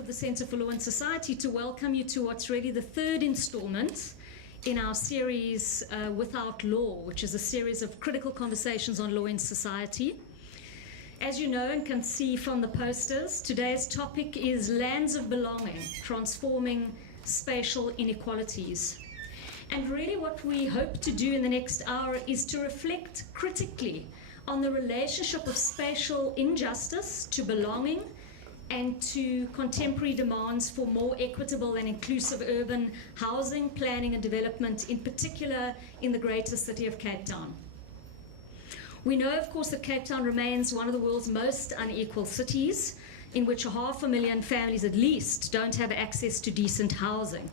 of the Centre for Law and Society to welcome you to what's really the third installment in our series Without Law, which is a series of critical conversations on law and society. As you know and can see from the posters, today's topic is Lands of Belonging, Transforming Spatial Inequalities. And really what we hope to do in the next hour is to reflect critically on the relationship of spatial injustice to belonging and to contemporary demands for more equitable and inclusive urban housing, planning and development, in particular in the greater city of Cape Town. We know, of course, that Cape Town remains one of the world's most unequal cities, in which 500,000 families at least don't have access to decent housing.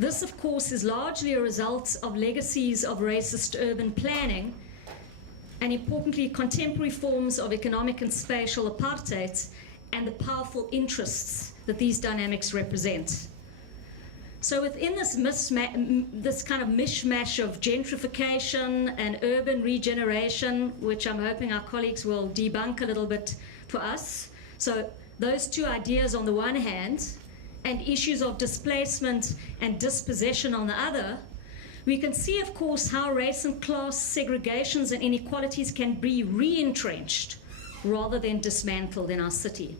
This, of course, is largely a result of legacies of racist urban planning and, importantly, contemporary forms of economic and spatial apartheid and the powerful interests that these dynamics represent. So within this kind of mishmash of gentrification and urban regeneration, which I'm hoping our colleagues will debunk a little bit for us, so those two ideas on the one hand, and issues of displacement and dispossession on the other, we can see, of course, how race and class segregations and inequalities can be re-entrenched rather than dismantled in our city.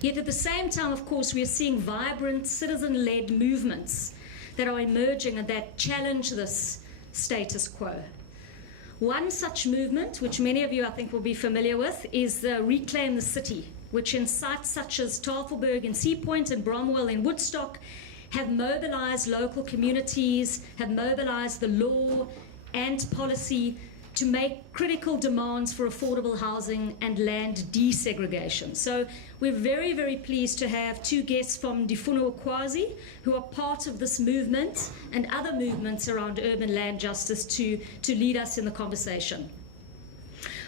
Yet at the same time, of course, we are seeing vibrant citizen-led movements that are emerging and that challenge this status quo. One such movement, which many of you I think will be familiar with, is the Reclaim the City, which in sites such as Tafelberg in Seapoint and Bromwell in Woodstock have mobilized local communities, have mobilized the law and policy to make critical demands for affordable housing and land desegregation. So we're very, very pleased to have two guests from Ndifuna Ukwazi, who are part of this movement and other movements around urban land justice to lead us in the conversation.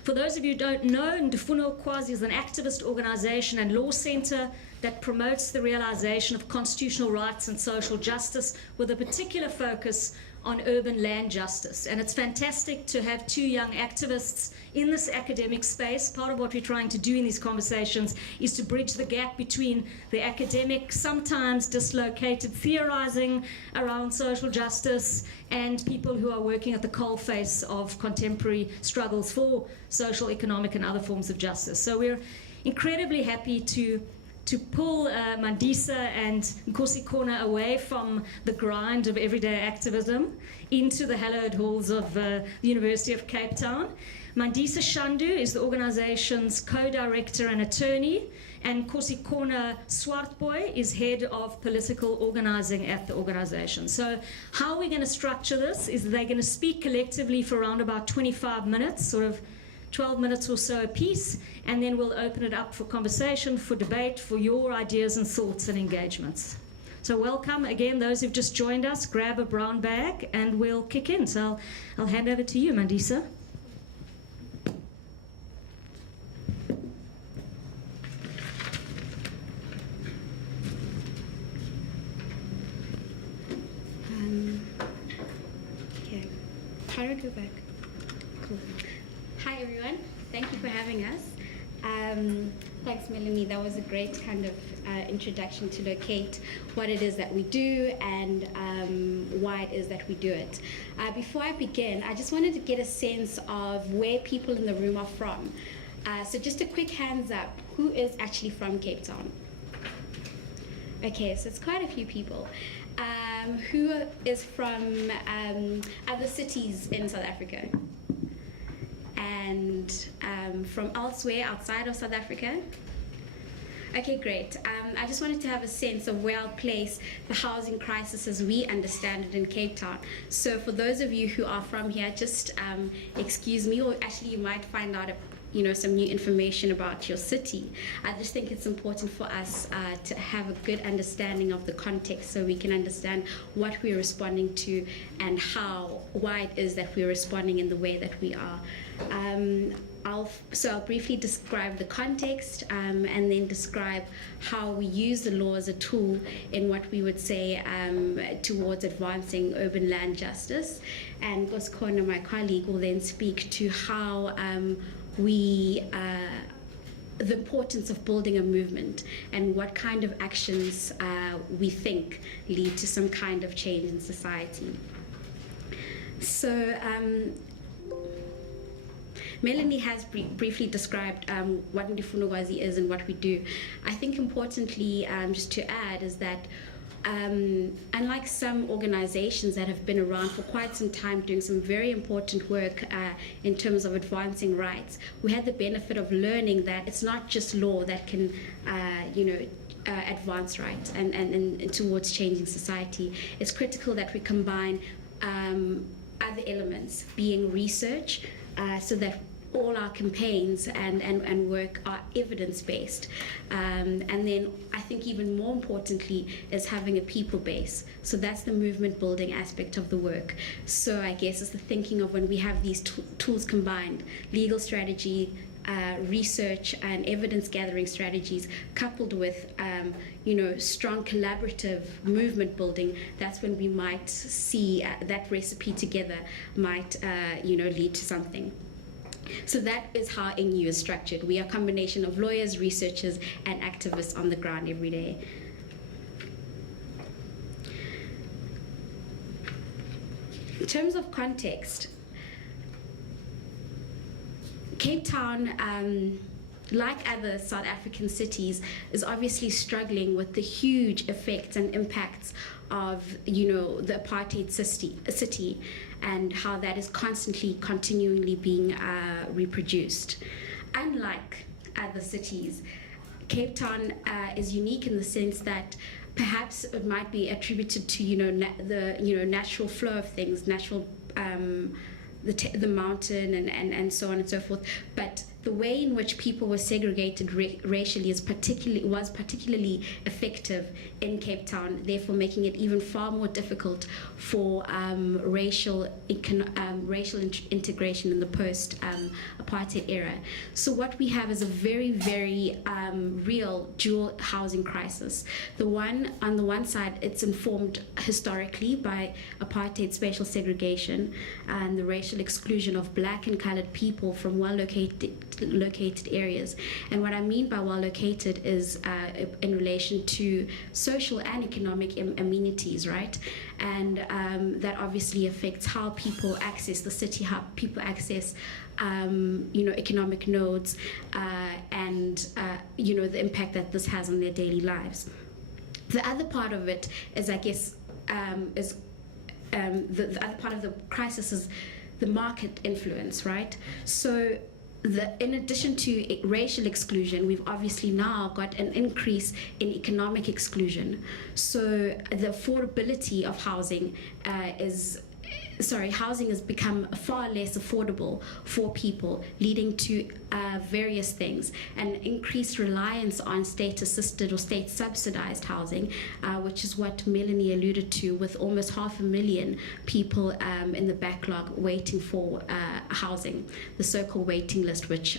For those of you who don't know, Ndifuna Ukwazi is an activist organization and law center that promotes the realization of constitutional rights and social justice with a particular focus on urban land justice. And it's fantastic to have two young activists in this academic space. Part of what we're trying to do in these conversations is to bridge the gap between the academic, sometimes dislocated theorizing around social justice and people who are working at the coalface of contemporary struggles for social, economic and other forms of justice. So we're incredibly happy to pull Mandisa and Nkosi Corner away from the grind of everyday activism into the hallowed halls of the University of Cape Town. Mandisa Shandu is the organization's co-director and attorney, and Nkosi Corner Swartboy is head of political organizing at the organization. So how we're going to structure this is they're going to speak collectively for around about 25 minutes, sort of 12 minutes or so a piece, and then we'll open it up for conversation, for debate, for your ideas and thoughts and engagements. So welcome again, those who've just joined us. Grab a brown bag and we'll kick in. So I'll hand over to you, Mandisa. Okay, how do I go back? Cool. Hi everyone, thank you for having us. Thanks Melanie, that was a great kind of introduction to locate what it is that we do and why it is that we do it. Before I begin, I just wanted to get a sense of where people in the room are from. So just a quick hands up, who is actually from Cape Town? Okay, so it's quite a few people. Who is from other cities in South Africa? And from elsewhere outside of South Africa? Okay, great. I just wanted to have a sense of where I'll place the housing crisis as we understand it in Cape Town. So for those of you who are from here, just excuse me, or actually you might find out some new information about your city. I just think it's important for us to have a good understanding of the context so we can understand what we're responding to and why it is that we're responding in the way that we are. I'll briefly describe the context and then describe how we use the law as a tool in what we would say towards advancing urban land justice. And Goskona, my colleague, will then speak to how we the importance of building a movement and what kind of actions we think lead to some kind of change in society. So Melanie has briefly described what Ndifunukwazi is and what we do. I think importantly, just to add, is that unlike some organizations that have been around for quite some time doing some very important work in terms of advancing rights, we had the benefit of learning that it's not just law that can, advance rights and towards changing society. It's critical that we combine other elements, being research, so that all our campaigns and work are evidence-based. And then I think even more importantly is having a people base. So that's the movement building aspect of the work. So I guess it's the thinking of when we have these tools combined, legal strategy, research and evidence gathering strategies coupled with strong collaborative movement building, that's when we might see that recipe together might lead to something. So that is how NU is structured. We are a combination of lawyers, researchers, and activists on the ground every day. In terms of context, Cape Town, like other South African cities, is obviously struggling with the huge effects and impacts of, the apartheid city and how that is continually being reproduced. Unlike other cities, Cape Town is unique in the sense that perhaps it might be attributed to the natural flow of things, natural the mountain and so on and so forth, but the way in which people were segregated racially was particularly effective in Cape Town, therefore making it even far more difficult for racial integration in the post-apartheid era. So what we have is a very, very real dual housing crisis. On the one side, it's informed historically by apartheid spatial segregation and the racial exclusion of black and colored people from well-located areas. And what I mean by well-located is in relation to social and economic amenities, right? And that obviously affects how people access the city, how people access economic nodes, and the impact that this has on their daily lives. The other part of it is, I guess, the other part of the crisis is the market influence, right? So in addition to racial exclusion, we've obviously now got an increase in economic exclusion. So the affordability of housing housing has become far less affordable for people, leading to various things, an increased reliance on state-assisted or state-subsidized housing, which is what Melanie alluded to, with almost 500,000 people in the backlog waiting for housing, the so-called waiting list, which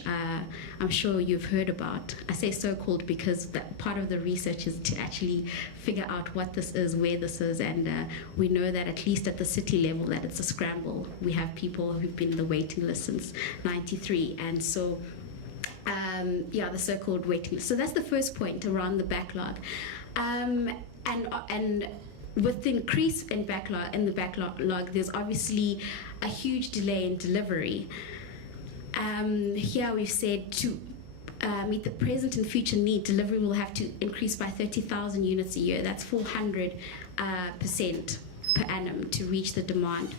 I'm sure you've heard about. I say so-called because part of the research is to actually figure out what this is, where this is, and we know that at least at the city level that it's a scramble. We have people who've been in the waiting list since '93, and so the so-called waiting list. So that's the first point around the backlog, and with the increase in the backlog, there's obviously a huge delay in delivery. Here we've said to meet the present and future need, delivery will have to increase by 30,000 units a year. That's 400% per annum to reach the demand.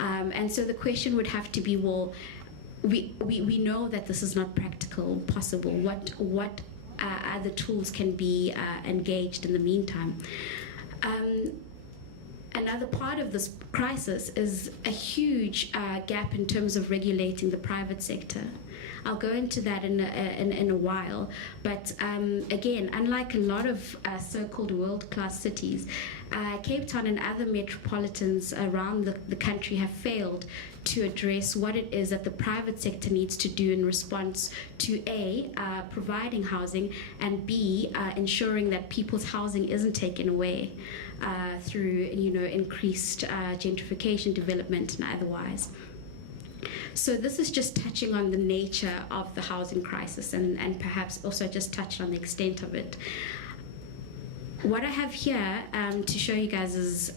And so the question would have to be, well, we know that this is not practical or possible. What other tools can be engaged in the meantime? Another part of this crisis is a huge gap in terms of regulating the private sector. I'll go into that in a while, but again, unlike a lot of so-called world-class cities, Cape Town and other metropolitans around the country have failed to address what it is that the private sector needs to do in response to A, providing housing, and B, ensuring that people's housing isn't taken away through increased gentrification, development, and otherwise. So this is just touching on the nature of the housing crisis and perhaps also just touch on the extent of it. What I have here to show you guys is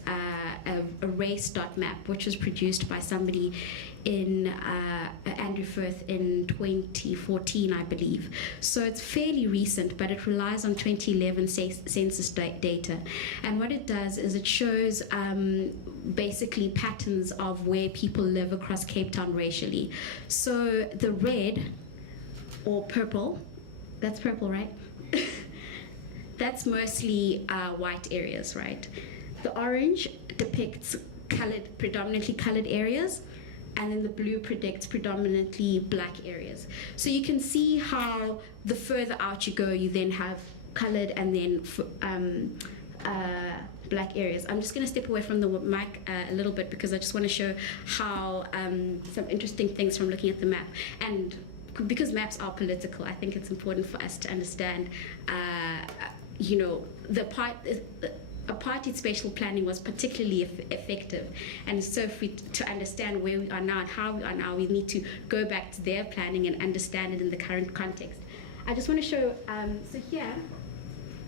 a race dot map, which was produced by somebody in Andrew Firth in 2014, I believe. So it's fairly recent, but it relies on 2011 census data. And what it does is it shows basically patterns of where people live across Cape Town racially. So the red or purple, that's purple, right? That's mostly white areas, right? The orange depicts predominantly colored areas, and then the blue predicts predominantly black areas. So you can see how the further out you go, you then have colored and then black areas. I'm just going to step away from the mic a little bit because I just want to show how some interesting things from looking at the map. And because maps are political, I think it's important for us to understand apartheid spatial planning was particularly effective, and so to understand where we are now and how we are now, we need to go back to their planning and understand it in the current context. I just want to show, so here,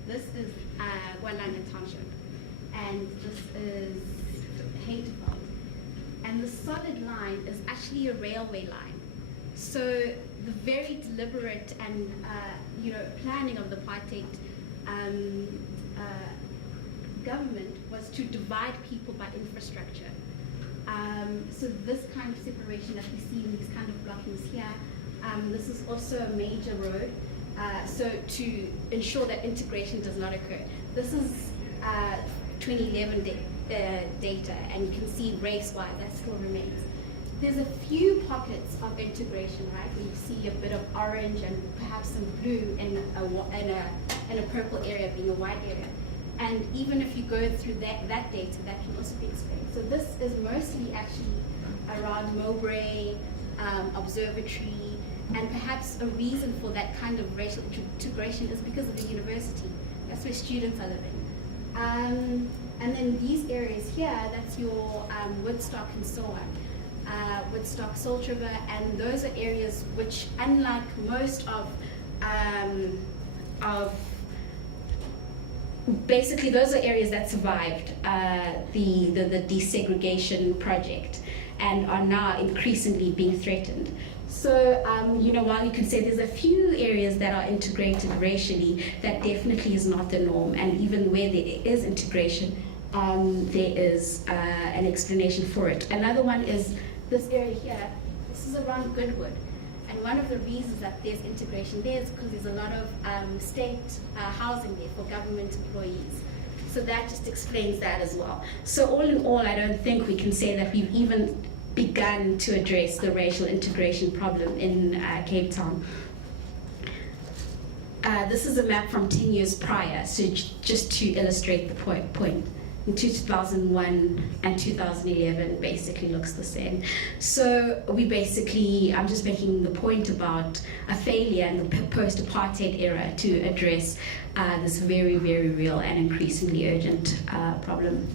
this is Gualanga Township, and this is Hayterveld, and the solid line is actually a railway line. So the very deliberate and planning of the apartheid government was to divide people by infrastructure. So this kind of separation that we see in these kind of blockings here, this is also a major road, so to ensure that integration does not occur. This is 2011 data, and you can see race-wise that still remains. There's a few pockets of integration, right, where you see a bit of orange and perhaps some blue and a purple area being a white area. And even if you go through that data, that can also be explained. So this is mostly actually around Mowbray, Observatory, and perhaps a reason for that kind of racial integration is because of the university. That's where students are living. And then these areas here, that's your Woodstock and so on. Woodstock, Salt River, and those are areas which, unlike most of basically those are areas that survived the desegregation project and are now increasingly being threatened. So, while you can say there's a few areas that are integrated racially, that definitely is not the norm, and even where there is integration, there is an explanation for it. Another one is this area here. This is around Goodwood, and one of the reasons that there's integration there is because there's a lot of state housing there for government employees. So that just explains that as well. So all in all, I don't think we can say that we've even begun to address the racial integration problem in Cape Town. This is a map from 10 years prior, so just to illustrate the point. In 2001 and 2011 basically looks the same. So I'm just making the point about a failure in the post-apartheid era to address this very, very real and increasingly urgent problem.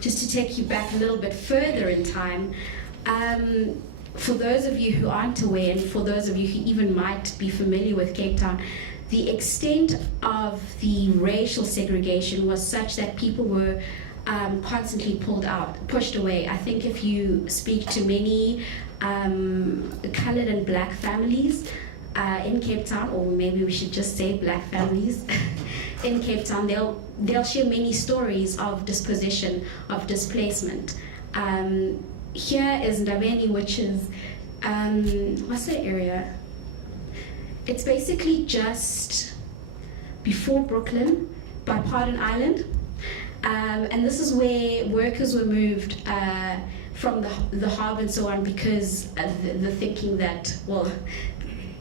Just to take you back a little bit further in time, for those of you who aren't aware, and for those of you who even might be familiar with Cape Town, the extent of the racial segregation was such that people were constantly pushed away. I think if you speak to many colored and black families in Cape Town, or maybe we should just say black families in Cape Town, they'll share many stories of dispossession, of displacement. Here is Ndabeni, which is, what's the area? It's basically just before Brooklyn by Pardon Island. And this is where workers were moved from the harbour and so on because the thinking that, well,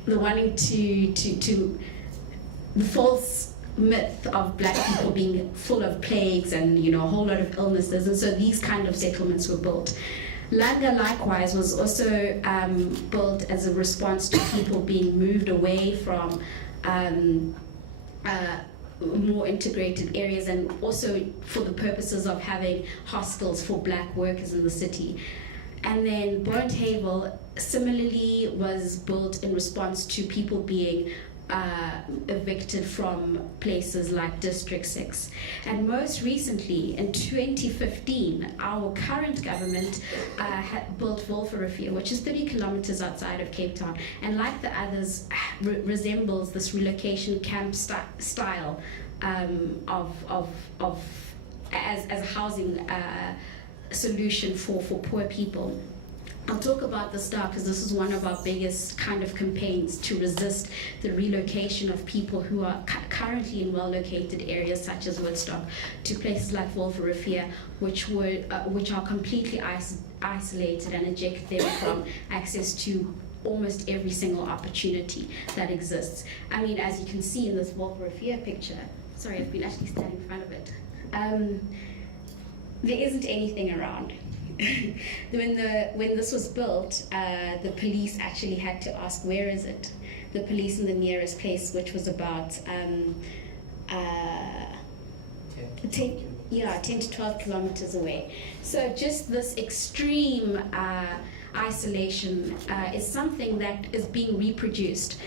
the wanting to the false myth of black people being full of plagues and a whole lot of illnesses, and so these kind of settlements were built. Langa likewise was also built as a response to people being moved away from more integrated areas, and also for the purposes of having hostels for black workers in the city. And then Bonthavel similarly was built in response to people being evicted from places like District 6. And most recently, in 2015, our current government had built Wolferrivier, which is 30 kilometers outside of Cape Town, and like the others, resembles this relocation camp style as a housing solution for poor people. I'll talk about this now because this is one of our biggest kind of campaigns to resist the relocation of people who are currently in well-located areas such as Woodstock to places like Wolferrivier, which are completely isolated and eject them from access to almost every single opportunity that exists. I mean, as you can see in this Wolferrivier picture, sorry, I've been actually standing in front of it, there isn't anything around. When this was built, the police actually had to ask, where is it? The police in the nearest place, which was about 10 to 12 kilometers away. So just this extreme isolation is something that is being reproduced.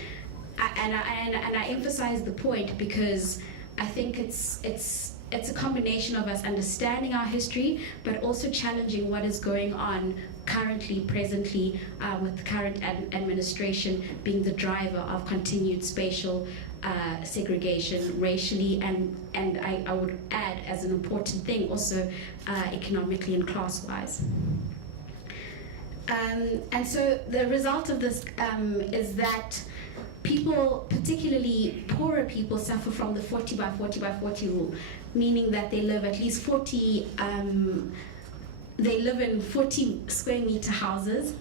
And I emphasize the point because I think it's a combination of us understanding our history, but also challenging what is going on currently, presently, with the current administration being the driver of continued spatial segregation, racially, and I would add as an important thing also economically and class-wise. And so the result of this is that people, particularly poorer people, suffer from the 40 by 40 by 40 rule, meaning that they live at least 40, they live in 40 square meter houses,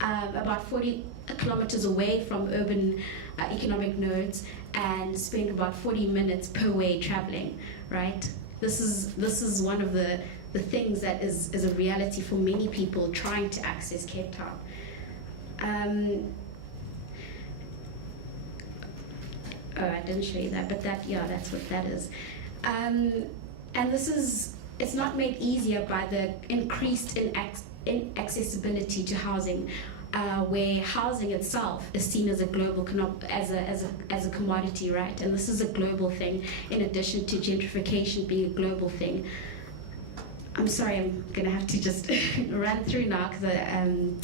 about 40 kilometers away from urban economic nodes, and spend about 40 minutes per way traveling, right? This is one of the things that is a reality for many people trying to access Cape Town. Oh, I didn't show you that, but that's what that is. And it's not made easier by the increased inaccessibility to housing, where housing itself is seen as a global as a commodity, right? And this is a global thing, in addition to gentrification being a global thing. I'm sorry, I'm gonna have to just run through now because I'm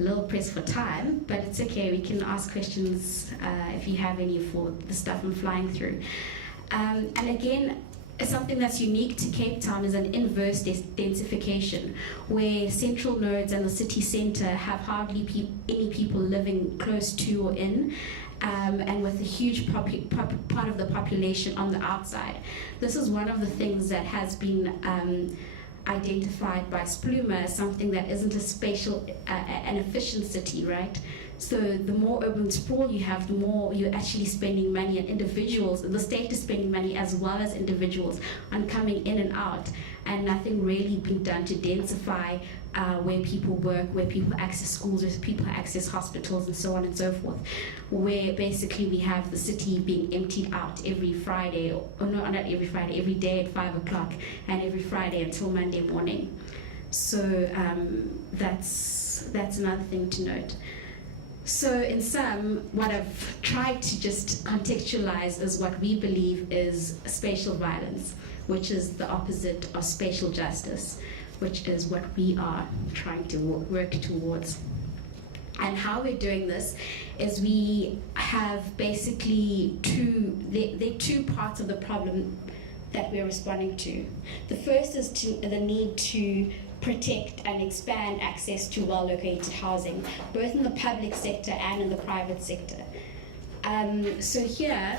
a little pressed for time, but it's okay. We can ask questions if you have any for the stuff I'm flying through. And again, something that's unique to Cape Town is an inverse densification, where central nodes and the city centre have hardly any people living close to or in, and with a huge part of the population on the outside. This is one of the things that has been identified by Splumer as something that isn't a spatial and efficient city, right? So the more urban sprawl you have, the more you're actually spending money on individuals. The state is spending money as well as individuals on coming in and out, and nothing really being done to densify where people work, where people access schools, where people access hospitals, and so on and so forth, where basically we have the city being emptied out every Friday, or no, not every Friday, every day at 5 o'clock, and every Friday until Monday morning. So that's another thing to note. So in sum, what I've tried to just contextualize is what we believe is spatial violence, which is the opposite of spatial justice, which is what we are trying to work towards. And how we're doing this is we have basically there are two parts of the problem that we're responding to. The first is the need to protect and expand access to well-located housing, both in the public sector and in the private sector. So here,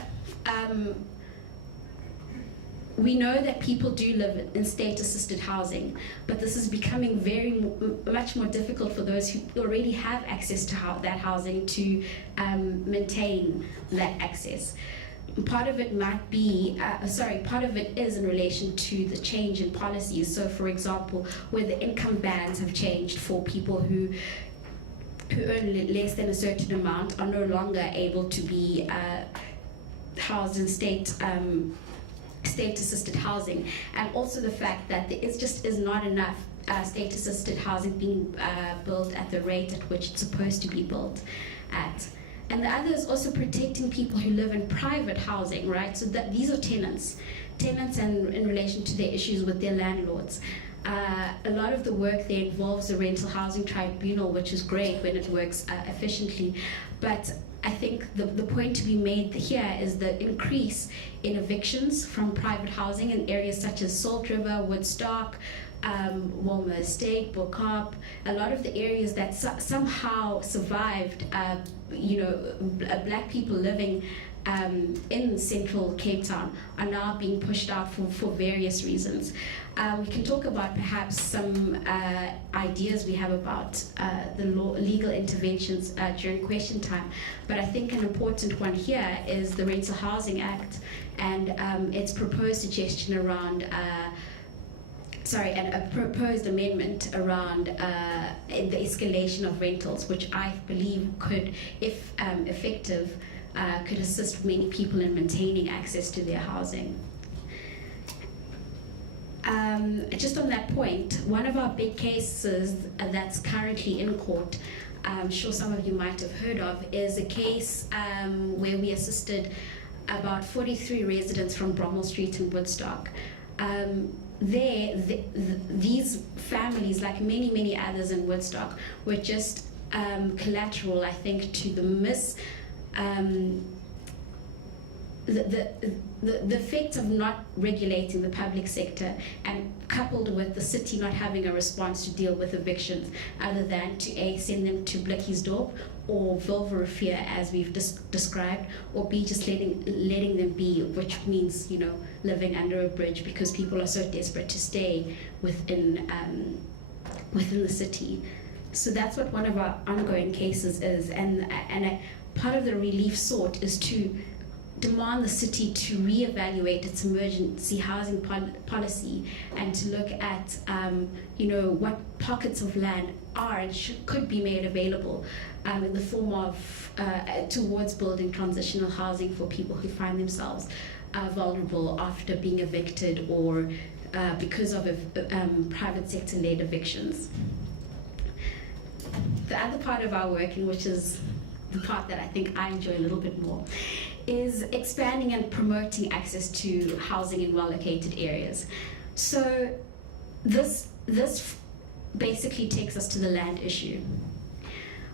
we know that people do live in state-assisted housing, but this is becoming much more difficult for those who already have access to that housing to maintain that access. Part of it might be, part of it is in relation to the change in policies. So for example, where the income bands have changed for people who earn less than a certain amount are no longer able to be housed in state-assisted housing, and also the fact that there is not enough state-assisted housing being built at the rate at which it's supposed to be built at. And the other is also protecting people who live in private housing, right? So that these are tenants and in relation to their issues with their landlords. A lot of the work there involves the rental housing tribunal, which is great when it works efficiently, but I think the point to be made here is the increase in evictions from private housing in areas such as Salt River, Woodstock, Walmer Estate, Bokop, a lot of the areas that somehow survived, black people living in central Cape Town are now being pushed out for various reasons. We can talk about perhaps some ideas we have about the legal interventions during question time, but I think an important one here is the Rental Housing Act and its proposed suggestion around and a proposed amendment around the escalation of rentals, which I believe could, if effective, could assist many people in maintaining access to their housing. Just on that point, one of our big cases that's currently in court, I'm sure some of you might have heard of, is a case where we assisted about 43 residents from Bromwell Street in Woodstock. These families, like many others in Woodstock, were just collateral, I think, to the effects of not regulating the public sector, and coupled with the city not having a response to deal with evictions other than to A, send them to Blikkiesdorp or Wilverifeer as we've described, or B, just letting them be, which means living under a bridge because people are so desperate to stay within the city. So that's what one of our ongoing cases is, and part of the relief sought is to demand the city to reevaluate its emergency housing policy and to look at what pockets of land are and could be made available in the form of towards building transitional housing for people who find themselves vulnerable after being evicted or because of private sector-led evictions. The other part of our work, and which is the part that I think I enjoy a little bit more, is expanding and promoting access to housing in well-located areas. So this basically takes us to the land issue.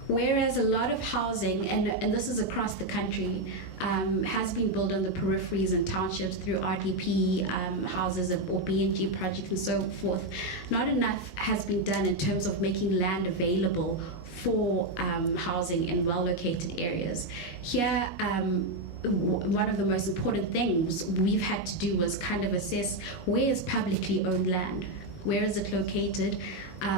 Whereas a lot of housing, and this is across the country, has been built on the peripheries and townships through RDP houses or B&G projects and so forth, not enough has been done in terms of making land available for housing in well-located areas. Here, one of the most important things we've had to do was kind of assess where is publicly owned land, where is it located,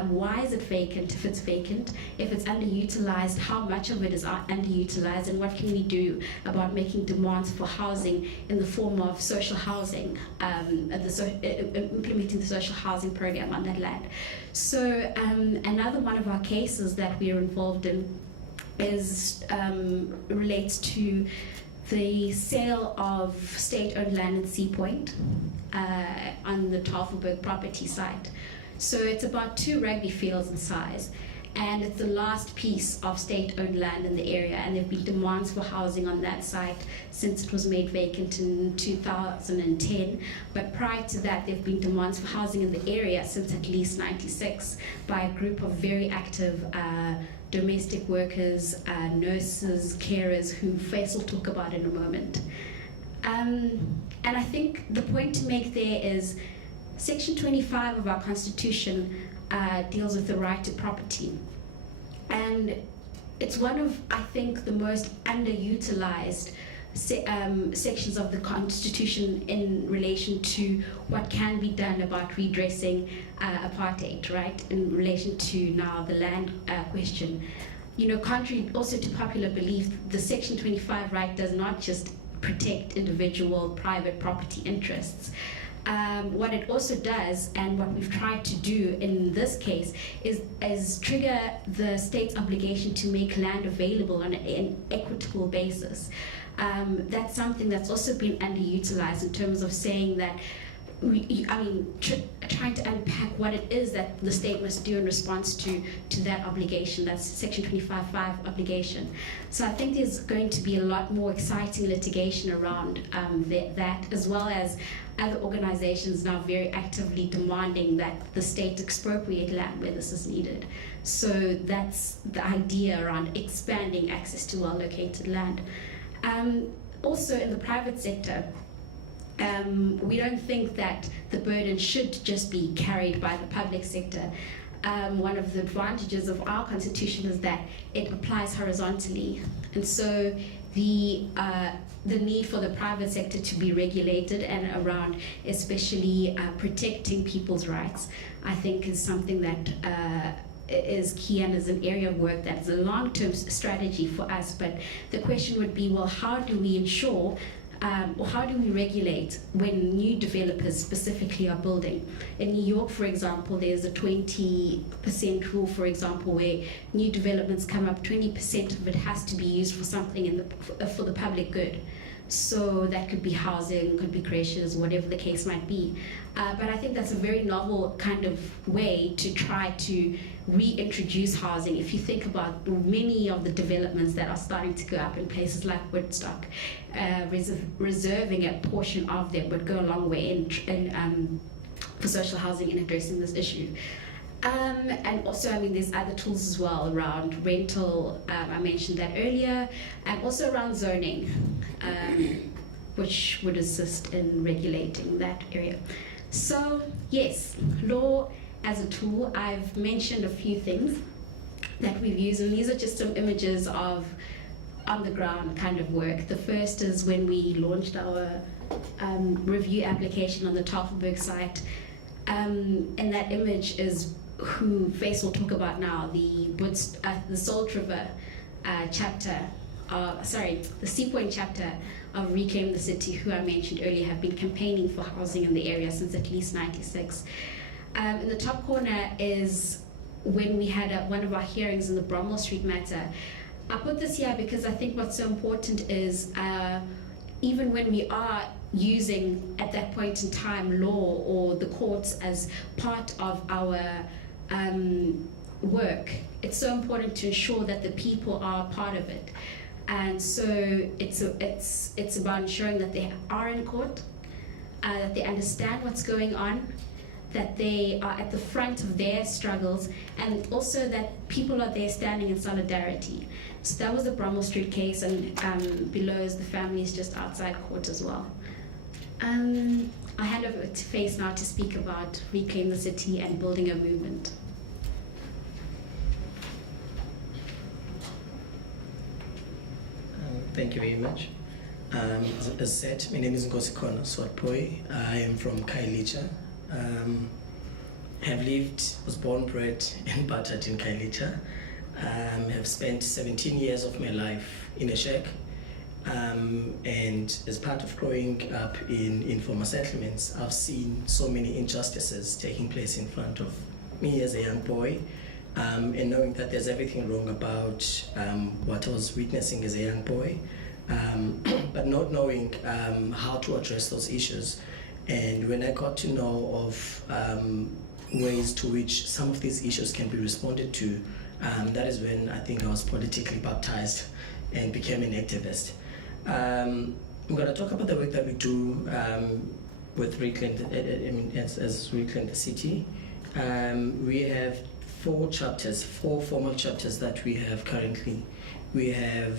why is it vacant if it's vacant, if it's underutilized, how much of it is underutilized, and what can we do about making demands for housing in the form of social housing, implementing the social housing program on that land. So another one of our cases that we are involved in relates to the sale of state-owned land in Sea Point on the Tafelberg property site. So it's about 2 rugby fields in size, and it's the last piece of state-owned land in the area, and there have been demands for housing on that site since it was made vacant in 2010. But prior to that, there have been demands for housing in the area since at least '96 by a group of very active domestic workers, nurses, carers, who Faisal will talk about in a moment. And I think the point to make there is Section 25 of our Constitution deals with the right to property. And it's one of, I think, the most underutilized sections of the Constitution in relation to what can be done about redressing apartheid, right, in relation to now the land question. Contrary also to popular belief, the Section 25 right does not just protect individual private property interests. What it also does, and what we've tried to do in this case, is trigger the state's obligation to make land available on an equitable basis. That's something that's also been underutilized in terms of saying that trying to unpack what it is that the state must do in response to that obligation. That's Section 25.5 obligation. So I think there's going to be a lot more exciting litigation around that, as well as other organizations now very actively demanding that the state expropriate land where this is needed. So that's the idea around expanding access to well-located land. Also in the private sector, we don't think that the burden should just be carried by the public sector. One of the advantages of our constitution is that it applies horizontally, and so the need for the private sector to be regulated and around especially protecting people's rights, I think is something that is key and is an area of work that is a long-term strategy for us. But the question would be, well, how do we ensure or how do we regulate when new developers specifically are building? In New York, for example, there's a 20% rule, for example, where new developments come up, 20% of it has to be used for something for the public good. So that could be housing, could be creches, whatever the case might be. But I think that's a very novel kind of way to try to reintroduce housing. If you think about many of the developments that are starting to go up in places like Woodstock, reserving a portion of them would go a long way in for social housing in addressing this issue. And also, I mean, there's other tools as well around rental, I mentioned that earlier, and also around zoning, which would assist in regulating that area. So, yes, law as a tool. I've mentioned a few things that we've used, and these are just some images of on-the-ground kind of work. The first is when we launched our review application on the Tafelberg site, and that image is who Face will talk about now, the Salt River chapter, the Sea Point chapter of Reclaim the City, who I mentioned earlier, have been campaigning for housing in the area since at least '96. In the top corner is when we had one of our hearings in the Bromwell Street matter. I put this here because I think what's so important is even when we are using at that point in time law or the courts as part of our work, it's so important to ensure that the people are part of it. And so it's about ensuring that they are in court, that they understand what's going on, that they are at the front of their struggles, and also that people are there standing in solidarity. So that was the Bromwell Street case, and below is the families just outside court as well. I'll hand over to Face now to speak about Reclaim the City and building a movement. Thank you very much. As said, my name is Nkosikona Swatpoi. I am from Khayelitsha. Was born, bred, and buttered in Khayelitsha. Have spent 17 years of my life in a shack. And as part of growing up in informal settlements, I've seen so many injustices taking place in front of me as a young boy. And knowing that there's everything wrong about what I was witnessing as a young boy, but not knowing how to address those issues. And when I got to know of ways to which some of these issues can be responded to, that is when I think I was politically baptized and became an activist. I'm going to talk about the work that we do with Reclaim, as Reclaim the City. We have four formal chapters that we have currently. We have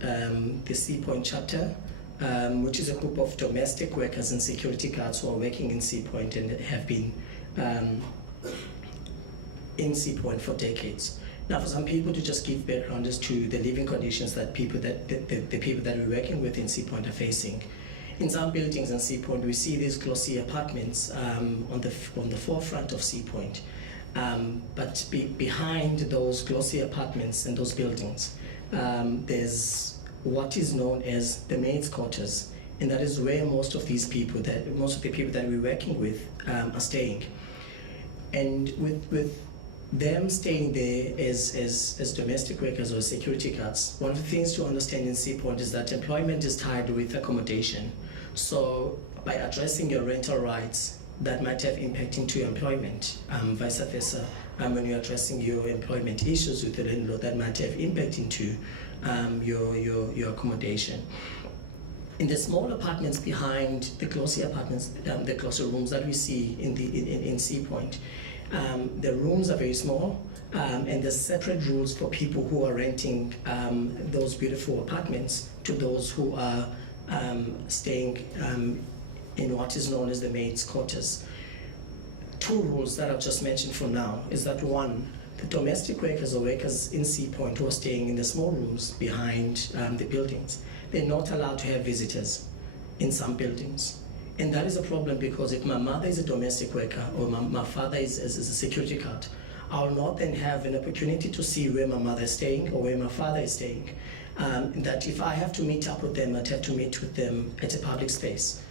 the Sea Point chapter, which is a group of domestic workers and security guards who are working in Sea Point and have been in Sea Point for decades. Now, for some people, to just give background as to the living conditions that the people that we're working with in Sea Point are facing. In some buildings in Sea Point, we see these glossy apartments on the forefront of Sea Point. But behind those glossy apartments and those buildings, there's what is known as the maids' quarters, and that is where most of the people that we're working with are staying. And with them staying there as domestic workers or security guards, one of the things to understand in Seapoint is that employment is tied with accommodation. So by addressing your rental rights, that might have impact into your employment, vice versa. When you're addressing your employment issues with the landlord, that might have impact into your accommodation. In the small apartments behind the closer apartments, the closer rooms that we see in Seapoint, the rooms are very small, and there's separate rules for people who are renting those beautiful apartments to those who are staying in what is known as the maids' quarters. Two rules that I've just mentioned for now is that one, the domestic workers or workers in Seapoint who are staying in the small rooms behind the buildings, they're not allowed to have visitors in some buildings. And that is a problem because if my mother is a domestic worker or my father is a security guard, I'll not then have an opportunity to see where my mother is staying or where my father is staying. That if I have to meet up with them, I'd have to meet with them at a public space,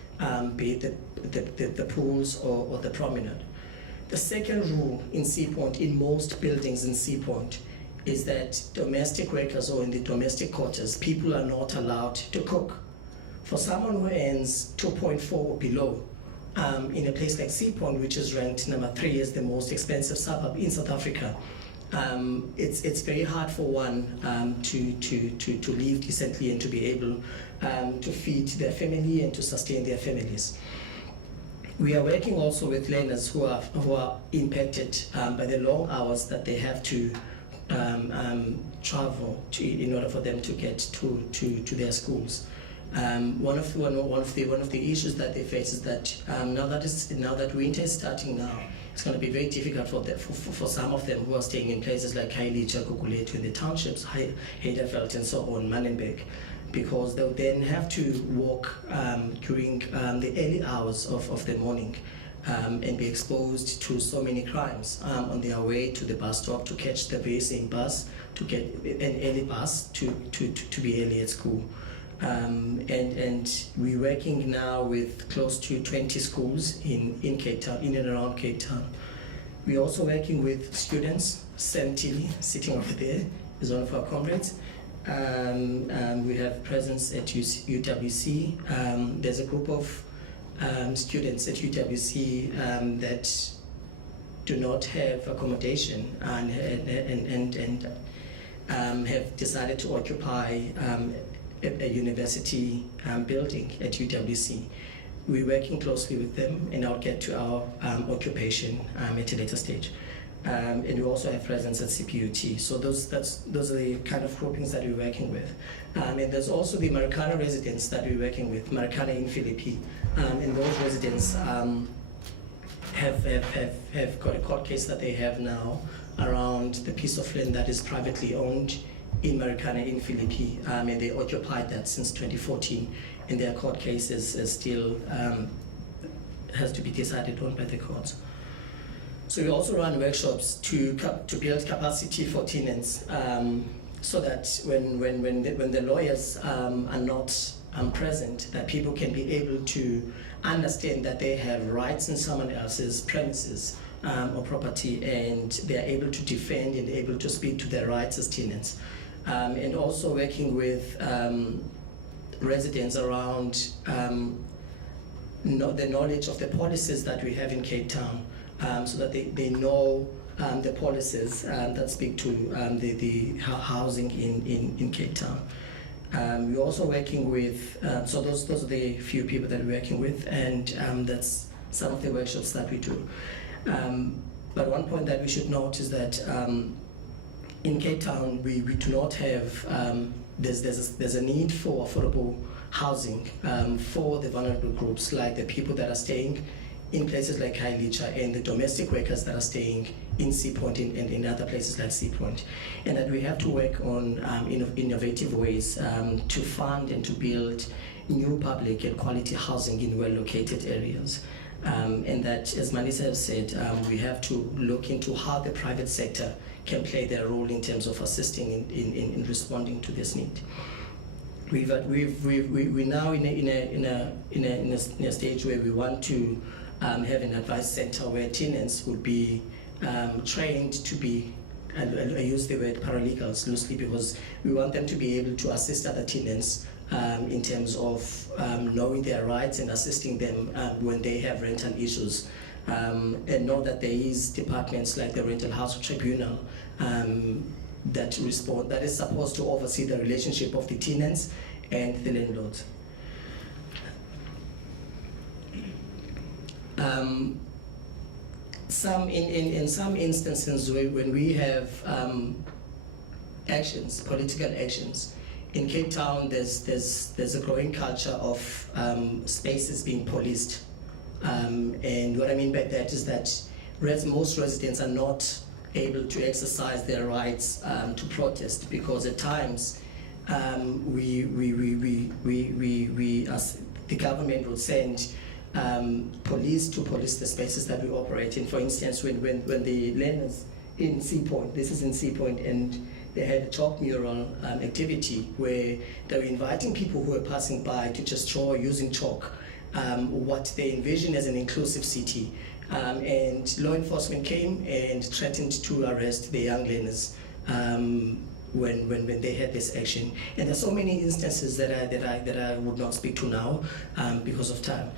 be it the pools or the promenade. The second rule in Seapoint, in most buildings in Seapoint, is that domestic workers or in the domestic quarters, people are not allowed to cook. For someone who earns 2.4 or below, in a place like Seapoint, which is ranked number 3 as the most expensive suburb in South Africa, it's very hard for one to live decently and to be able to feed their family and to sustain their families. We are working also with learners who are impacted by the long hours that they have to travel in order for them to get to their schools. One of the issues that they face is that now that winter is starting now, it's going to be very difficult for some of them who are staying in places like Khayelitsha, Khayelitsha in the townships, Heiderveld and so on, Mannenberg, because they'll then have to walk during the early hours of the morning and be exposed to so many crimes on their way to the bus stop to catch the very same bus, to get an early bus to be early at school. And we're working now with close to 20 schools in Cape Town, in and around Cape Town. We're also working with students. Sam Tilly, sitting over there, is one of our comrades. We have presence at UWC. There's a group of students at UWC that do not have accommodation and have decided to occupy a university building at UWC. We're working closely with them, and I'll get to our occupation at a later stage. And we also have presence at CPUT. So those are the kind of groupings that we're working with. And there's also the Marikana residents that we're working with, Marikana in Philippi. And those residents have got a court case that they have now around the piece of land that is privately owned in Marikana in Philippi, and they occupied that since 2014, and their court case is still has to be decided on by the courts. So we also run workshops to build capacity for tenants, so that when the lawyers are not present, that people can be able to understand that they have rights in someone else's premises or property, and they are able to defend and able to speak to their rights as tenants. And also working with residents around the knowledge of the policies that we have in Cape Town, so that they know the policies that speak to the housing in Cape Town. We're also working with, so those are the few people that we're working with, and that's some of the workshops that we do. But one point that we should note is that in Cape Town, we do not have, there's a need for affordable housing for the vulnerable groups, like the people that are staying in places like Khayelitsha and the domestic workers that are staying in Seapoint and in other places like Seapoint. And that we have to work on innovative ways to fund and to build new public and quality housing in well-located areas. And that, as Manisa has said, we have to look into how the private sector can play their role in terms of assisting in responding to this need. We're now in a stage where we want to have an advice center where tenants would be trained to be, and I use the word paralegals loosely because we want them to be able to assist other tenants in terms of knowing their rights and assisting them when they have rental issues. And know that there is departments like the Rental House Tribunal that is supposed to oversee the relationship of the tenants and the landlords. In some instances when we have actions, political actions, in Cape Town there's a growing culture of spaces being policed. And what I mean by that is that most residents are not able to exercise their rights to protest, because at times we as the government will send police to police the spaces that we operate in. For instance, when the landlords in Sea Point, this is in Sea Point, and they had a chalk mural activity where they were inviting people who were passing by to just draw using chalk what they envision as an inclusive city. And law enforcement came and threatened to arrest the young learners when they had this action. And there's so many instances that I would not speak to now because of time.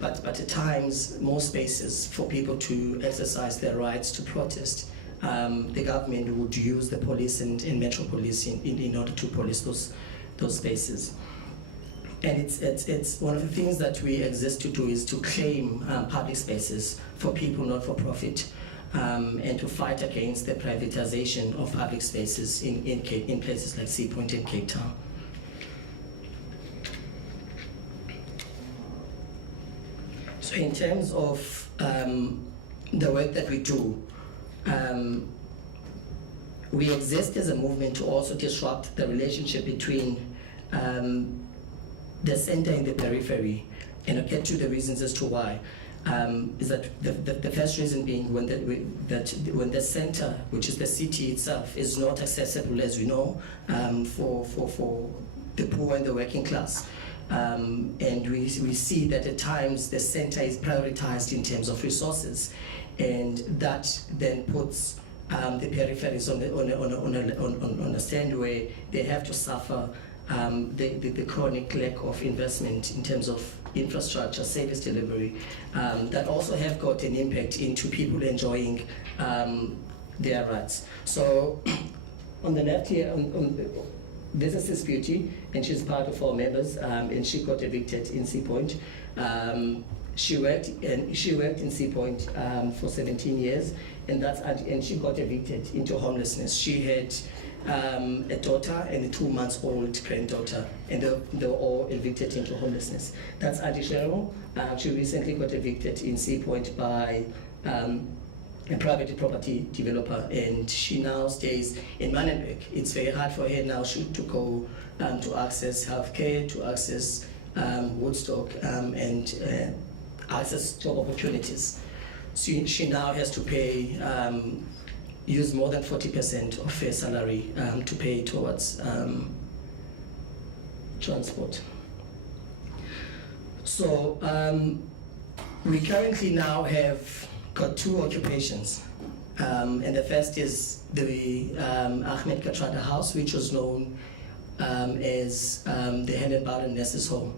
But at times, more spaces for people to exercise their rights to protest, the government would use the police and Metro Police in order to police those spaces. And it's one of the things that we exist to do is to claim public spaces for people, not for profit, and to fight against the privatization of public spaces in places like Sea Point and Cape Town. So in terms of the work that we do, we exist as a movement to also disrupt the relationship between the center and the periphery, and I'll get to the reasons as to why. Is that the first reason being when the center, which is the city itself, is not accessible, as we know, for the poor and the working class. And we see that at times the center is prioritized in terms of resources, and that then puts the peripheries on a stand where they have to suffer the chronic lack of investment in terms of infrastructure, service delivery, that also have got an impact into people enjoying their rights. So on the left here, this is Sis Beauty, and she's part of our members, and she got evicted in Sea Point. She worked in Sea Point for 17 years, and she got evicted into homelessness. She had a daughter and a 2-month-old granddaughter, and they were all evicted into homelessness. That's Auntie Cheryl. She recently got evicted in Sea Point by a private property developer, and she now stays in Manenberg. It's very hard for her now to go to access healthcare, to access Woodstock, and access job opportunities. So she now has to pay, use more than 40% of her salary to pay towards transport. So we currently now have got 2 occupations. And the first is the Ahmed Katrada House, which was known as the Helen Bowden Nurses Home.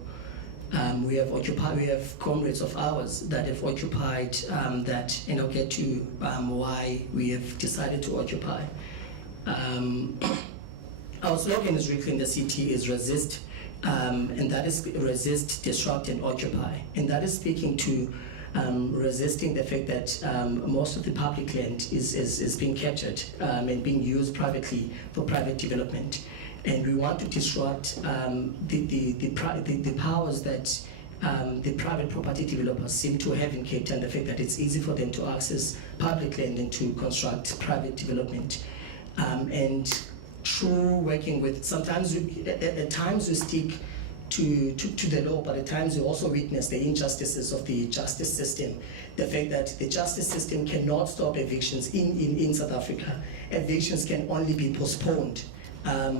We have comrades of ours that have occupied that, and I'll get to why we have decided to occupy. Our slogan is Reclaim the City is resist, and that is resist, disrupt, and occupy. And that is speaking to resisting the fact that most of the public land is being captured and being used privately for private development. And we want to disrupt the powers that the private property developers seem to have in Cape Town, the fact that it's easy for them to access public land and to construct private development. And through working with, sometimes at times we stick to the law, but at times we also witness the injustices of the justice system. The fact that the justice system cannot stop evictions in South Africa. Evictions can only be postponed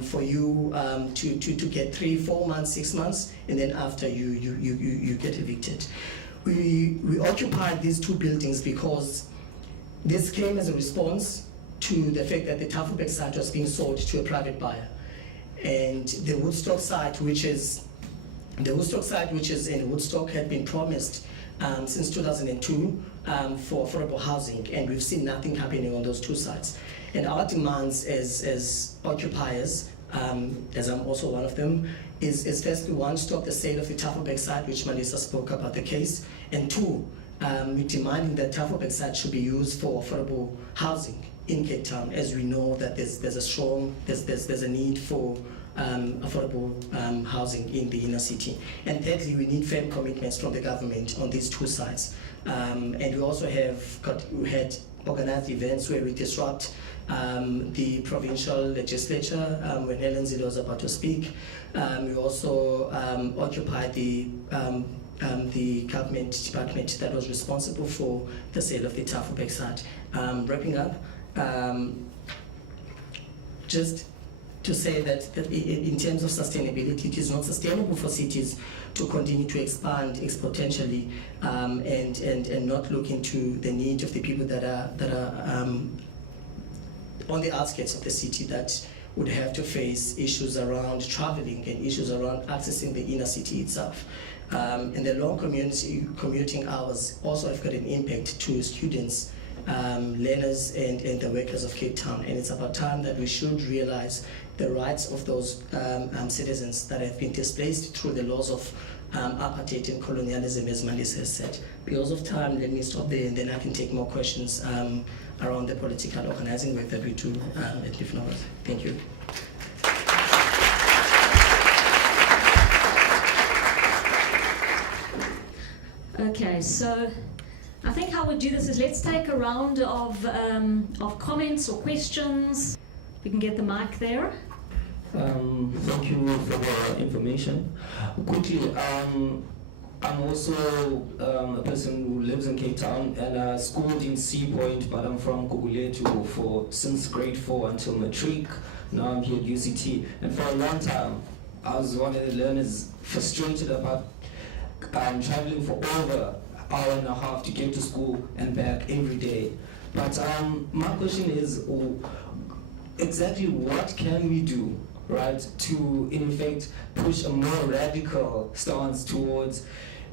for you to get 3, 4 months, 6 months, and then after you get evicted. We occupied these 2 buildings because This came as a response to the fact that the Tafelberg site was being sold to a private buyer. And the Woodstock site, which is in Woodstock, had been promised since 2002 for affordable housing, and we've seen nothing happening on those two sites. And our demands as occupiers, as I'm also one of them, is firstly, one, stop the sale of the Tafelberg site, which Melissa spoke about the case, and two, we're demanding that Tafelberg site should be used for affordable housing in Cape Town, as we know that there's a need for affordable housing in the inner city. And thirdly, we need firm commitments from the government on these two sides. And we also we had organized events where we disrupt the provincial legislature when Helen Zille was about to speak. We also occupied the government department that was responsible for the sale of the Tafelberg site. Wrapping up, just to say that in terms of sustainability, it is not sustainable for cities to continue to expand exponentially and not look into the need of the people that are on the outskirts of the city that would have to face issues around traveling and issues around accessing the inner city itself. And the long commuting hours also have got an impact to students, learners, and the workers of Cape Town. And it's about time that we should realize the rights of those citizens that have been displaced through the laws of apartheid and colonialism, as Melissa has said. Because of time, let me stop there, and then I can take more questions around the political organizing work that we do at Diffnows. Thank you. Okay, so I think how we'll do this is let's take a round of comments or questions. We can get the mic there. Thank you for the information. Quickly, I'm also a person who lives in Cape Town and schooled in Sea Point, but I'm from Khayelitsha since grade 4 until matric. Now I'm here at UCT, and for a long time I was one of the learners frustrated about traveling for over an hour and a half to get to school and back every day. But my question is, exactly what can we do, right, to in effect push a more radical stance towards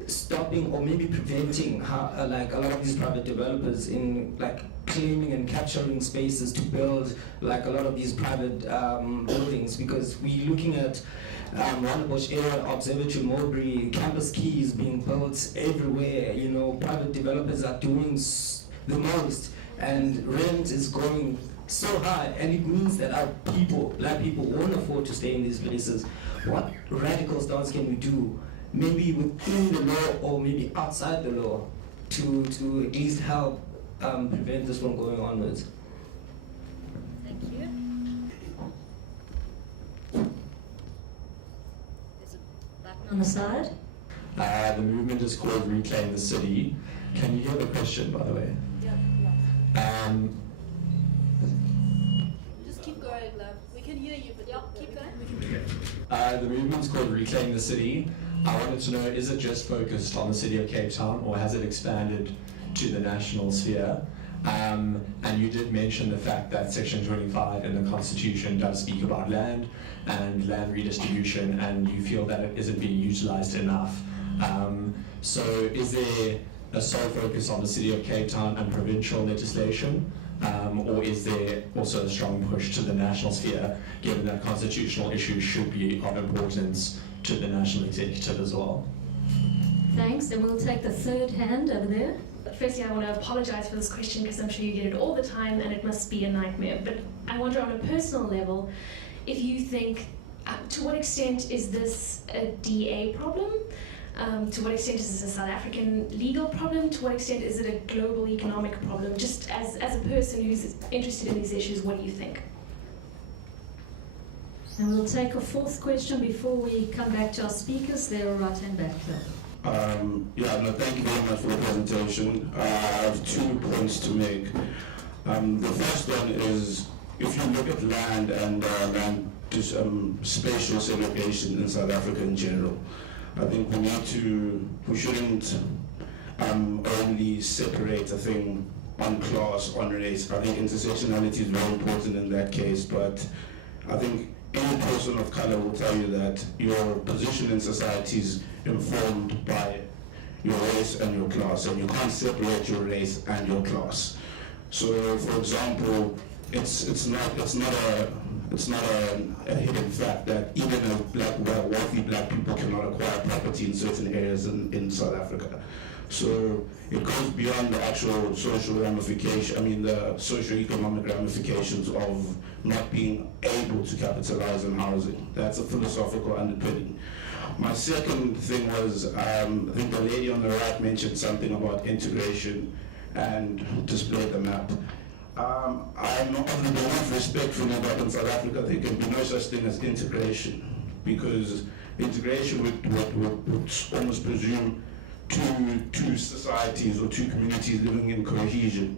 stopping or maybe preventing like a lot of these private developers in like claiming and capturing spaces to build like a lot of these private buildings, because we're looking at Rondebosch area, Observatory, Mulberry, campus keys being built everywhere. You know, private developers are doing the most, and rent is going so high, and it means that our people, black people, won't afford to stay in these places. What radical stance can we do, maybe within the law or maybe outside the law, to at least help prevent this from going onwards? Thank you. There's a button on the side. The movement is called Reclaim the City. Can you hear the question, by the way? Yeah. Just keep going, love. We can hear you, but keep going. The movement's called Reclaim the City. I wanted to know, is it just focused on the city of Cape Town, or has it expanded to the national sphere? And you did mention the fact that Section 25 in the Constitution does speak about land and land redistribution, and you feel that it isn't being utilized enough. So is there a sole focus on the city of Cape Town and provincial legislation? Or is there also a strong push to the national sphere, given that constitutional issues should be of importance to the national executive as well? Thanks, and we'll take the third hand over there. Firstly, I want to apologize for this question because I'm sure you get it all the time and it must be a nightmare. But I wonder on a personal level, if you think, to what extent is this a DA problem? To what extent is this a South African legal problem? To what extent is it a global economic problem? Just as a person who's interested in these issues, what do you think? And we'll take a fourth question before we come back to our speakers. They're right hand back there. Thank you very much for the presentation. I have 2 points to make. The first one is, if you look at land and spatial segregation in South Africa in general, I think we shouldn't only separate a thing on class, on race. I think intersectionality is very important in that case, but I think any person of color will tell you that your position in society is informed by your race and your class, and you can't separate your race and your class. So, for example, it's not a hidden fact that even wealthy black people cannot acquire property in certain areas in South Africa. So it goes beyond the actual social ramification, the socio-economic ramifications of not being able to capitalize on housing. That's a philosophical underpinning. My second thing was, I think the lady on the right mentioned something about integration and displayed the map. I'm not of the belief, respectfully, that in South Africa there can be no such thing as integration, because integration would almost presume two societies or two communities living in cohesion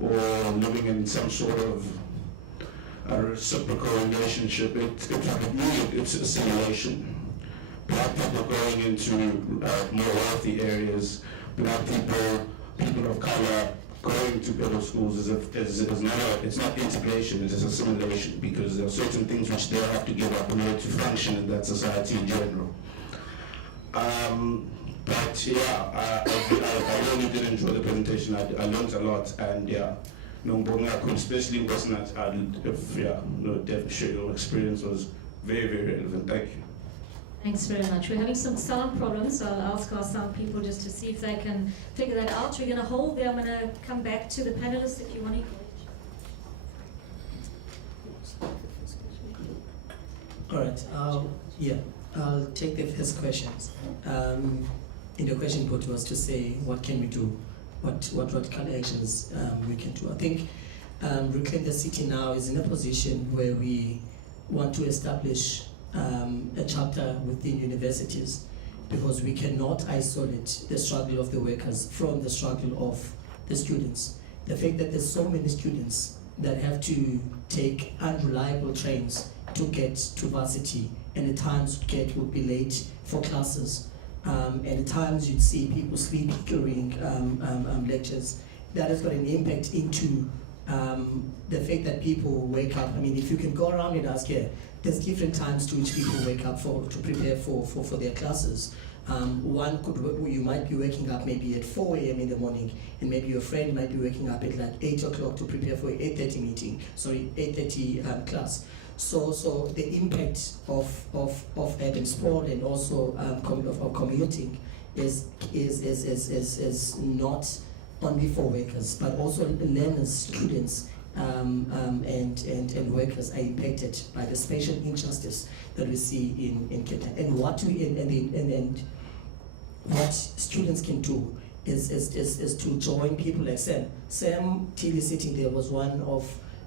or living in some sort of a reciprocal relationship. It's assimilation. Black people going into more wealthy areas, black people of color going to better schools it's not integration, it is assimilation, because there are certain things which they have to give up in order to function in that society in general. But yeah, I really did enjoy the presentation. I learned a lot, and yeah, especially in person, definitely share your experience was very, very relevant. Thank you. Thanks very much. We're having some sound problems, so I'll ask our sound people just to see if they can figure that out. We're going to hold there. I'm going to come back to the panelists if you want to. All right. I'll take the first questions. The question put was to say, what can we do? What kind of actions we can do? I think Reclaim the City now is in a position where we want to establish a chapter within universities, because we cannot isolate the struggle of the workers from the struggle of the students. The fact that there's so many students that have to take unreliable trains to get to varsity, and at times would be late for classes, and at times you'd see people sleep during lectures. That has got an impact into the fact that people wake up. If you can go around and ask here, there's different times to which people wake up to prepare for their classes. You might be waking up maybe at 4 a.m. in the morning, and maybe your friend might be waking up at like 8 o'clock to prepare for 8:30 class. So the impact of urban sprawl and also of commuting is not only for workers, but also learners, students, and workers are impacted by the spatial injustice that we see in Kenya. And what students can do is to join people like Sam. Sam Tilly sitting there was one of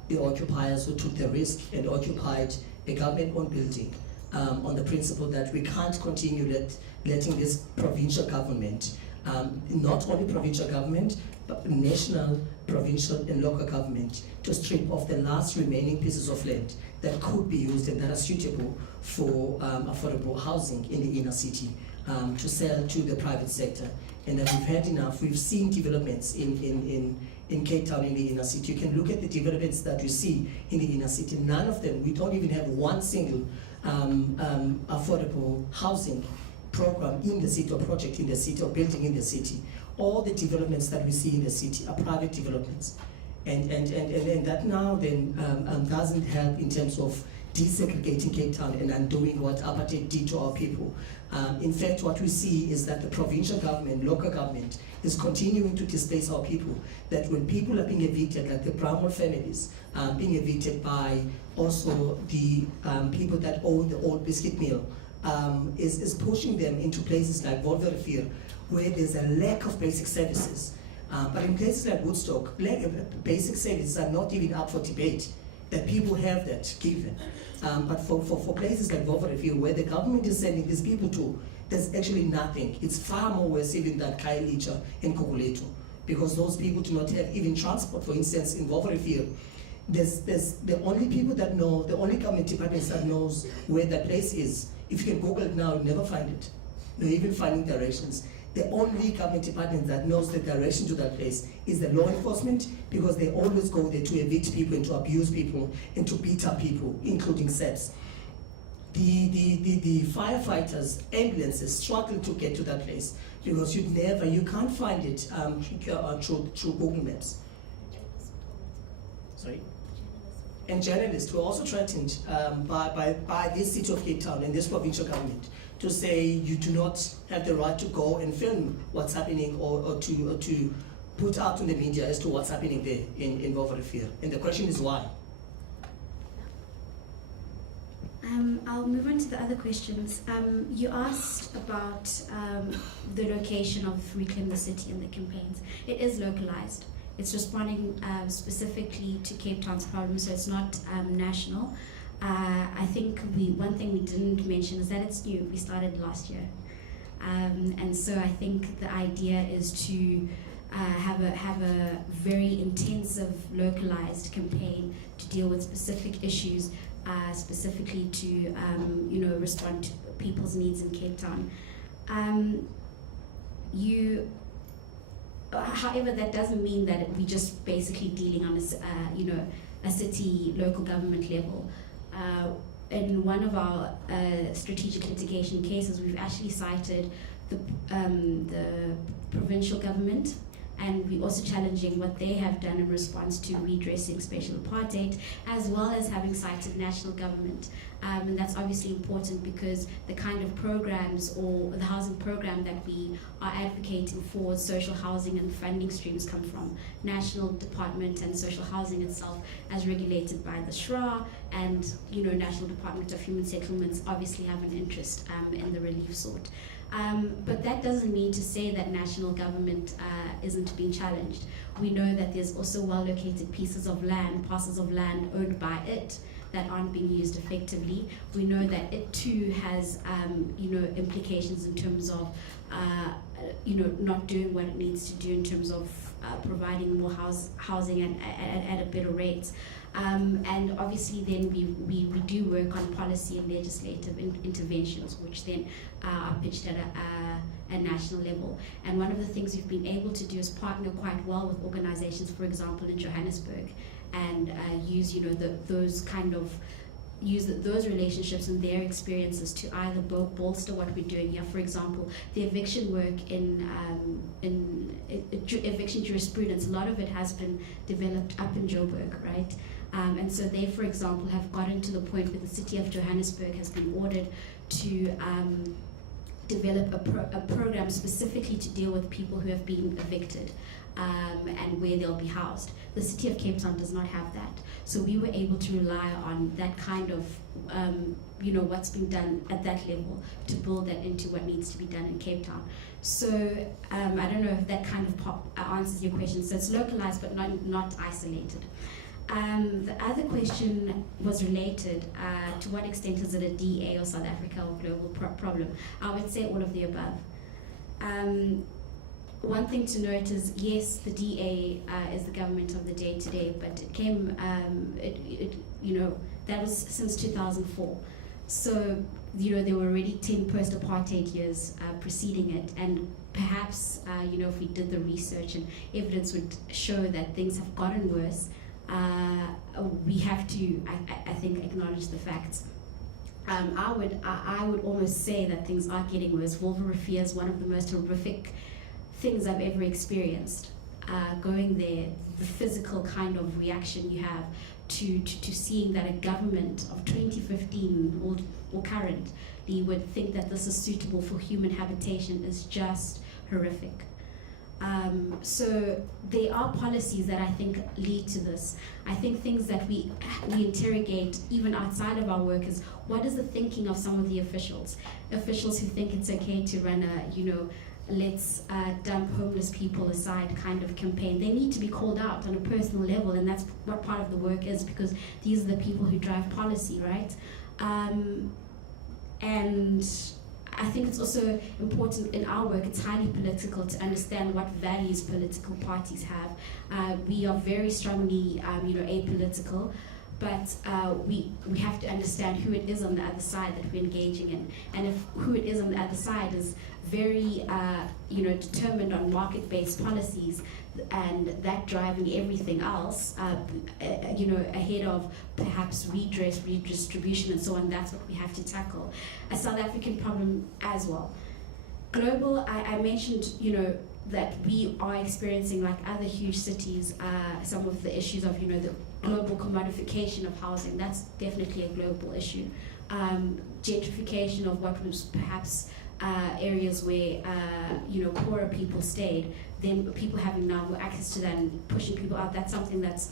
the occupiers who took the risk and occupied a government-owned building on the principle that we can't continue letting this provincial government, not only provincial government, but national, provincial, and local government, to strip off the last remaining pieces of land that could be used and that are suitable for affordable housing in the inner city, to sell to the private sector. And that we've had enough. We've seen developments in Cape Town in the inner city. You can look at the developments that you see in the inner city. None of them, we don't even have one single affordable housing program in the city, or project in the city, or building in the city. All the developments that we see in the city are private developments. And that now then doesn't help in terms of desegregating Cape Town and undoing what apartheid did to our people. In fact, what we see is that the provincial government, local government, is continuing to displace our people. That when people are being evicted, like the Brownwell families, being evicted by also the people that own the old biscuit mill, is pushing them into places like Wolverine, where there's a lack of basic services. But in places like Woodstock, basic services are not even up for debate. That people have that given. But for places like Wolverine, where the government is sending these people to, there's actually nothing. It's far more worse even than Khayelitsha and Khayelitsha, because those people do not have even transport. For instance, in Wolverine, there's the only people that know, the only government departments that knows where that place is. If you can Google it now, you'll never find it. Not even finding directions. The only government department that knows the direction to that place is the law enforcement, because they always go there to evict people and to abuse people and to beat up people, including SEPs. The firefighters, ambulances struggle to get to that place because you can't find it through Google Maps. Sorry? And journalists were also threatened by this city of Cape Town and this provincial government to say you do not have the right to go and film what's happening or to put out in the media as to what's happening there in Vovorefia. And the question is why? I'll move on to the other questions. You asked about the location of Reclaim the City and the campaigns. It is localized. It's responding specifically to Cape Town's problems, so it's not national. I think one thing we didn't mention is that it's new. We started last year. And so I think the idea is to have a very intensive, localized campaign to deal with specific issues, specifically to respond to people's needs in Cape Town. However, that doesn't mean that we just basically dealing on a city local government level. In one of our strategic litigation cases, we've actually cited the provincial government, and we're also challenging what they have done in response to redressing spatial apartheid, as well as having cited national government. And that's obviously important because the kind of programs or the housing program that we are advocating for, social housing and funding streams, come from National Department and Social Housing itself, as regulated by the SHRA, and National Department of Human Settlements obviously have an interest in the relief sought. But that doesn't mean to say that national government isn't being challenged. We know that there's also well-located pieces of land, parcels of land owned by it that aren't being used effectively. We know that it too has, implications in terms of, not doing what it needs to do in terms of providing more housing at a better rate. And obviously then we do work on policy and legislative interventions, which then are pitched at a national level. And one of the things we've been able to do is partner quite well with organizations, for example, in Johannesburg, and use those relationships and their experiences to either bolster what we're doing here. For example, the eviction work in eviction jurisprudence, a lot of it has been developed up in Joburg, right? And so they, for example, have gotten to the point where the city of Johannesburg has been ordered to develop a program specifically to deal with people who have been evicted and where they'll be housed. The city of Cape Town does not have that. So we were able to rely on that kind of, what's been done at that level to build that into what needs to be done in Cape Town. So I don't know if that kind of answers your question. So it's localized but not isolated. The other question was related to what extent is it a DA or South Africa or global problem? I would say all of the above. One thing to note is, yes, the DA is the government of the day today, but it came, that was since 2004. So, there were already 10 post-apartheid years preceding it, and perhaps, if we did the research and evidence would show that things have gotten worse, we have to, I think, acknowledge the facts. I would almost say that things are getting worse. Vovorefia is one of the most horrific things I've ever experienced. Going there, the physical kind of reaction you have to seeing that a government of 2015 or currently would think that this is suitable for human habitation is just horrific. So there are policies that I think lead to this. I think things that we interrogate even outside of our work is, what is the thinking of some of the officials who think it's okay to run a, let's dump homeless people aside kind of campaign. They need to be called out on a personal level, and that's what part of the work is, because these are the people who drive policy, right? And I think it's also important in our work, it's highly political, to understand what values political parties have. We are very strongly, apolitical. but we have to understand who it is on the other side that we're engaging in. And if who it is on the other side is very determined on market-based policies, and that driving everything else, ahead of perhaps redistribution and so on, that's what we have to tackle. A South African problem as well. Global, I mentioned, that we are experiencing, like other huge cities, some of the issues of, the global commodification of housing. That's definitely a global issue. Gentrification of what was perhaps areas where, poorer people stayed, then people having now more access to that and pushing people out. That's something that's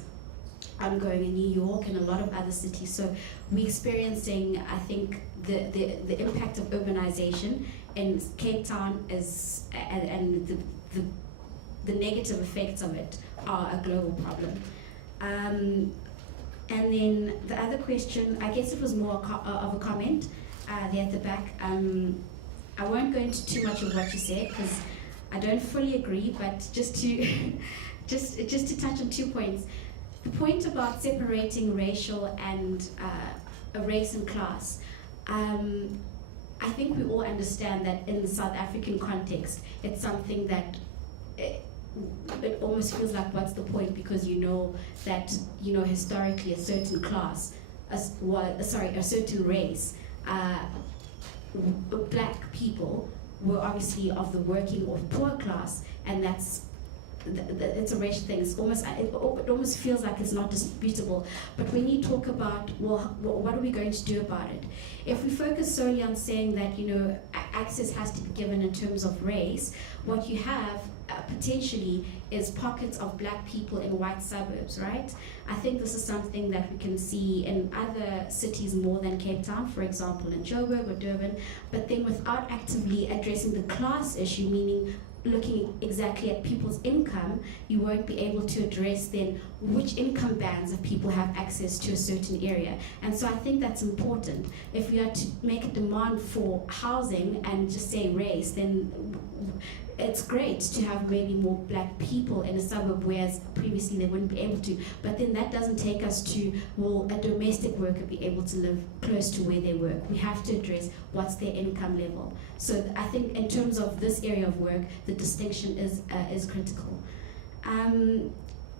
ongoing in New York and a lot of other cities. So we're experiencing, I think, the impact of urbanization in Cape Town is, and the negative effects of it are a global problem. And then the other question, I guess it was more of a comment there at the back. I won't go into too much of what you said because I don't fully agree, but just to touch on 2 points. The point about separating racial and race and class. I think we all understand that in the South African context, it's something that it almost feels like, what's the point? Because that historically a certain class, a certain race, black people were obviously of the working or poor class, and it's a racial thing. It almost feels like it's not disputable. But when you talk about, what are we going to do about it? If we focus solely on saying that, access has to be given in terms of race, what you have potentially is pockets of black people in white suburbs, right? I think this is something that we can see in other cities more than Cape Town, for example, in Joburg or Durban, but then without actively addressing the class issue, meaning looking exactly at people's income, you won't be able to address then which income bands of people have access to a certain area. And so I think that's important. If we are to make a demand for housing and just say race, then it's great to have maybe more black people in a suburb, whereas previously they wouldn't be able to. But then that doesn't take us to, will a domestic worker be able to live close to where they work? We have to address what's their income level. So I think in terms of this area of work, the distinction is critical.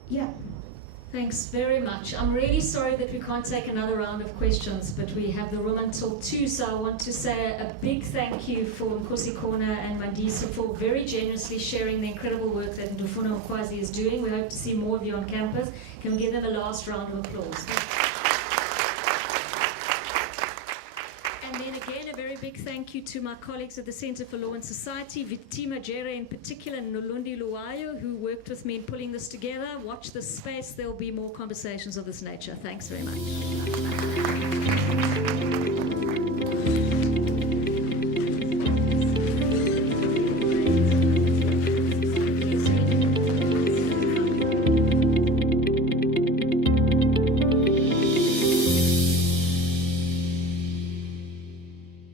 Yeah. Thanks very much. I'm really sorry that we can't take another round of questions, but we have the room until 2, so I want to say a big thank you for Nkosi Kona and Mandisa for very generously sharing the incredible work that Ndufuna Mkwazi is doing. We hope to see more of you on campus. Can we give them a last round of applause? And then again, a very big thank you to my colleagues at the Center for Law and Society, Vitima Jere in particular, and Nolundi Luwayo, who worked with me in pulling this together. Watch this space. There will be more conversations of this nature. Thanks very much.